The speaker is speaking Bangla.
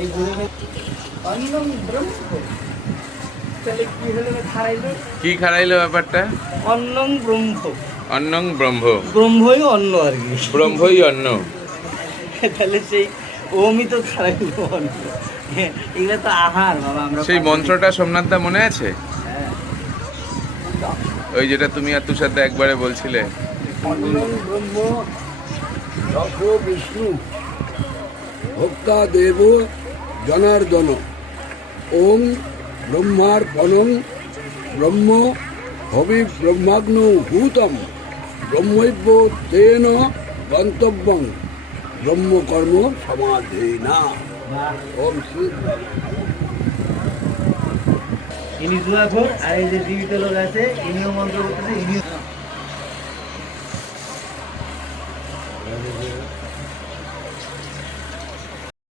এই গুরুদেব অন্নং ব্রহ্ম। তাহলে কি হলো খারাইলো? কি খারাইলো ব্যাপারটা? অন্নং ব্রহ্ম। অন্নং ব্রহ্ম। ব্রহ্মই অন্ন আর কি। ব্রহ্মই অন্ন। তাহলে সেই ওমই তো খারাইলো অন্ন। এগুলো তো আহার বাবা। আমরা সেই মন্ত্রটা সোমনাথ দা মনে আছে? হ্যাঁ। ওই যেটা তুমি আর তুষার দা একবারে বলছিলে। অন্নং ব্রহ্ম রস বিষ্ণু ভোক্তা দেব জনার্দন ওম ব্রহ্মার্পণং ব্রহ্ম হবি ব্রহ্মাগ্ন ভূতম ব্রহ্মৈব তেন গন্তব্যং ব্রহ্মকর্ম সমাধেনা। ওম শ্রী ইনি জুয়াখোর আর এই যে জীবিত লোক আছে ইনিও মন্ত্র করতেছে ইনিও